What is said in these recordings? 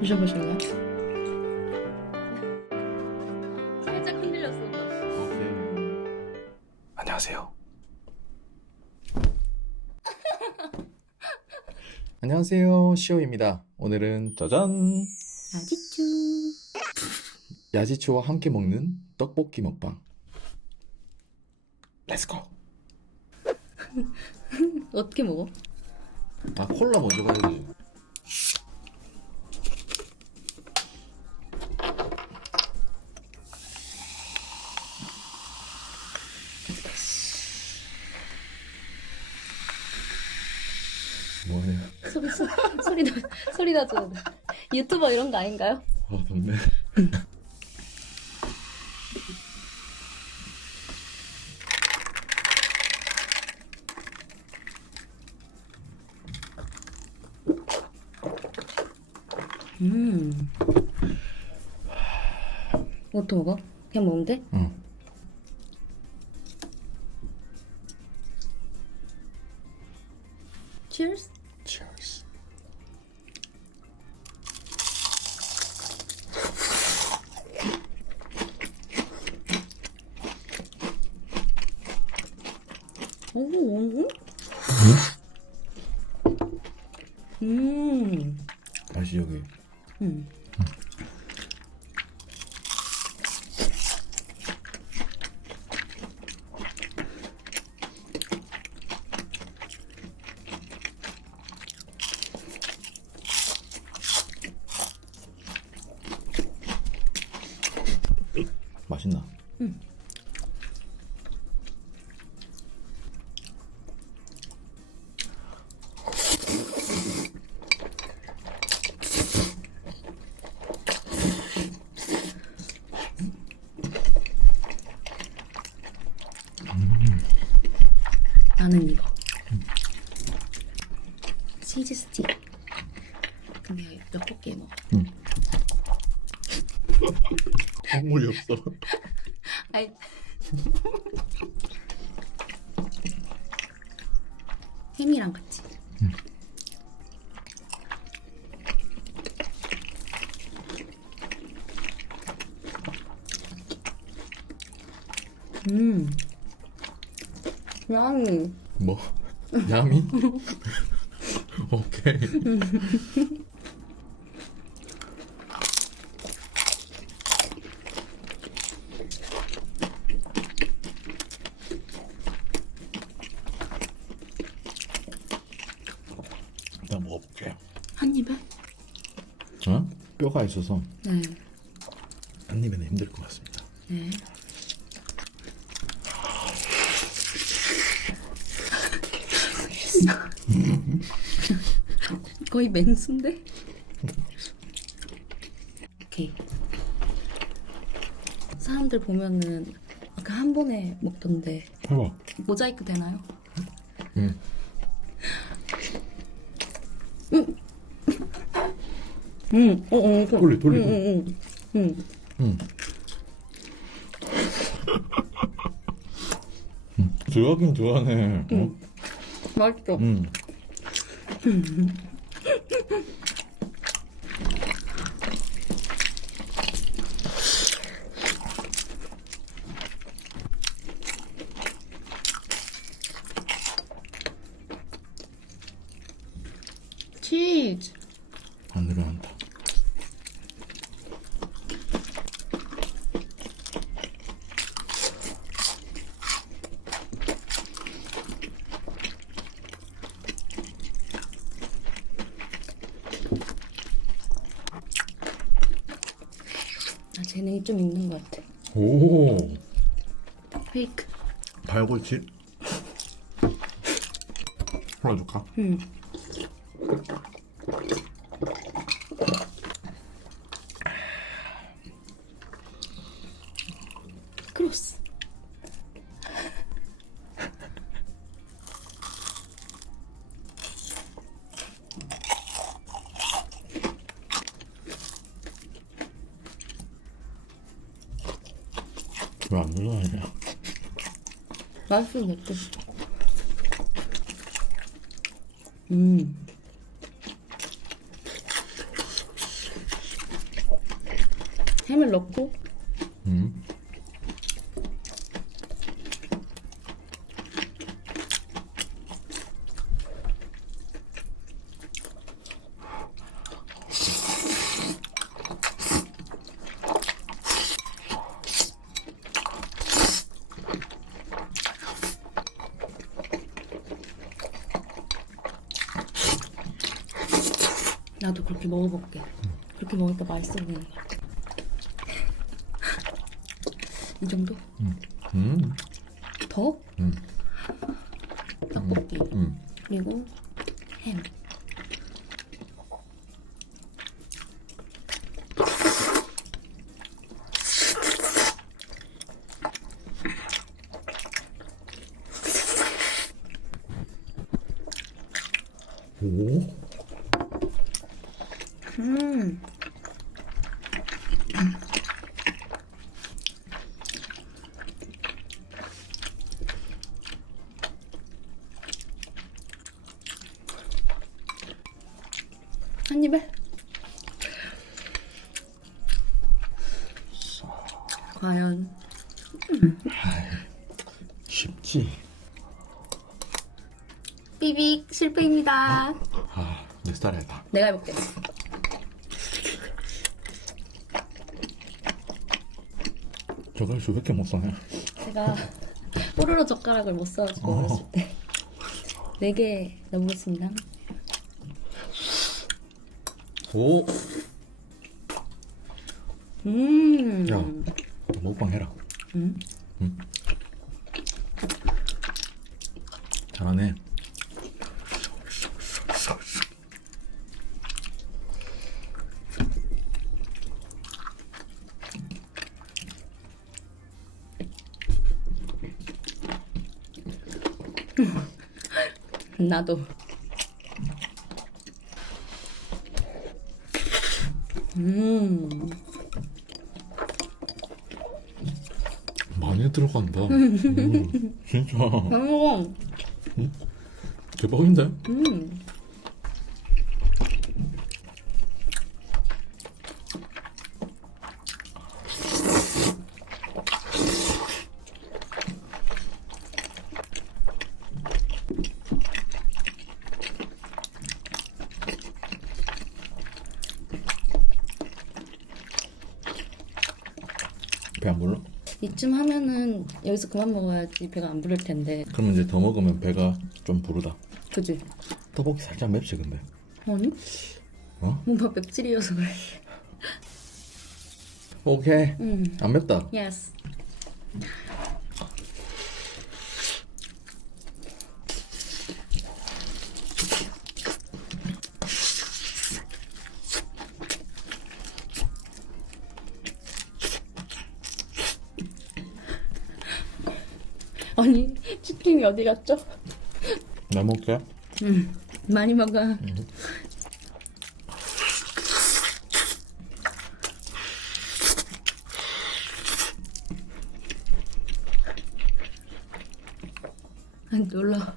드셔보실래요? 살짝 흔들렸어. 안녕하세요. 안녕하세요. 시오입니다. 오늘은 짜잔! 아지쭈. 야지초와 함께 먹는 떡볶이 먹방. 렛츠고! 어떻게 먹어? 아, 콜라 먼저 가야지. 소리 소, 소리 나 소리 나죠. 유튜버 이런 거 아닌가요? 아, 덥네. 음. 어떻게 먹어? 그냥 먹으면 돼? 응. 오, 오. 음. 다시 여기. 음. 맛있나? 응. 나는 이거. 치즈 스틱. 근데 떡볶이 먹어. 국물이 없어. 아이. 햄이랑 같이. 음. 양이. 뭐? 야미? 오케이. 일단 먹어볼게. 한 입에? 어? 뼈가 있어서 네. 한 입에는 힘들 것 같습니다. 네. 거의 맹수인데? 오케이. 사람들 보면은 아까 한 번에 먹던데 해봐. 모자이크 되나요? 응. 응, 어, 어, 어. 돌리, 돌리. 응, 응, 응. 응. 응. 들어가긴 들어가네. 응. 맛있어. 응. 치즈. 안 들어간다. 나 재능이 좀 있는 것 같아. 오. 페이크. 발골치? 풀어줄까? 응. 불 안 들어가냐? 맛있어, 됐다. 음. 햄을 넣고 음. 나도 그렇게 먹어볼게. 그렇게 먹으니까 맛있어 거야. 이 정도? 음. 더? 음. 떡볶이. 음. 그리고 햄. 오. 음. 한 입에. 과연 쉽지. 삐빅 실패입니다. 아, 내 스타일이다. 내가 해볼게. 저걸 수밖에 못 사네. 제가 뽀로로 젓가락을 못 써가지고 어. 어렸을 때. 네 개 넣어보겠습니다. 오. 음. 야, 먹방 해라. 음. 잘하네. 나도. 음. 많이 들어간다. 음, 진짜 잘 먹어. 대박인데? 음. 배 안 불러? 이쯤 하면은 여기서 그만 먹어야지 배가 안 부를 텐데. 그러면 이제 더 먹으면 배가 좀 부르다. 그지? 떡볶이 살짝 맵지 근데. 아니? 어? 뭔가 맵찔이어서 그래. 오케이. 음. 안 맵다. 예 아니 치킨이 어디 갔죠? 나 먹게. 음 많이 먹어. 안 놀라.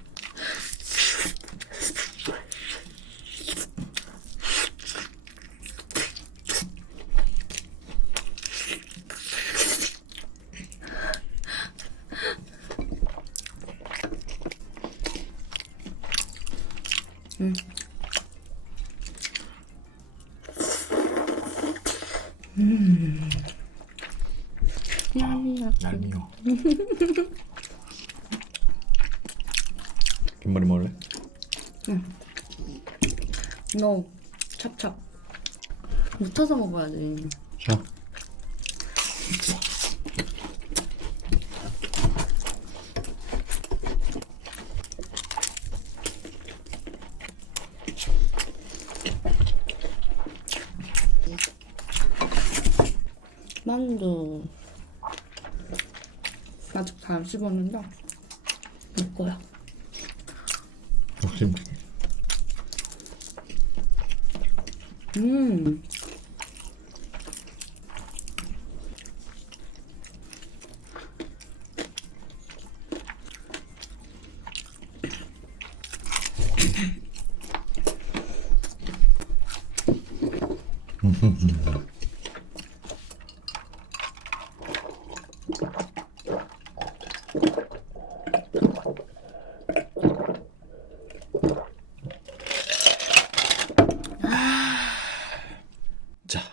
냠냠. 얄미워. 김말이 먹을래? 너 찹찹. 묻혀서 먹어야지. 자. 만두. 아직 다안 씹었는데. 내 거야. 역시 음.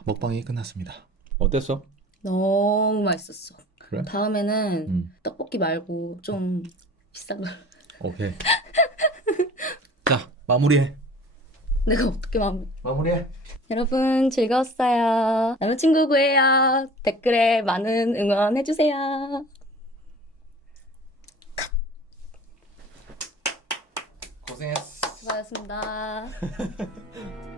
먹방이 끝났습니다. 어땠어? 너무 맛있었어. 그래? 다음에는 음. 떡볶이 말고 좀 비싼 걸. 오케이. 자 마무리해. 내가 어떻게 마음 마무리해. 여러분 즐거웠어요. 남자친구 구해요. 댓글에 많은 응원 해주세요. 고생했어. 수고하셨습니다.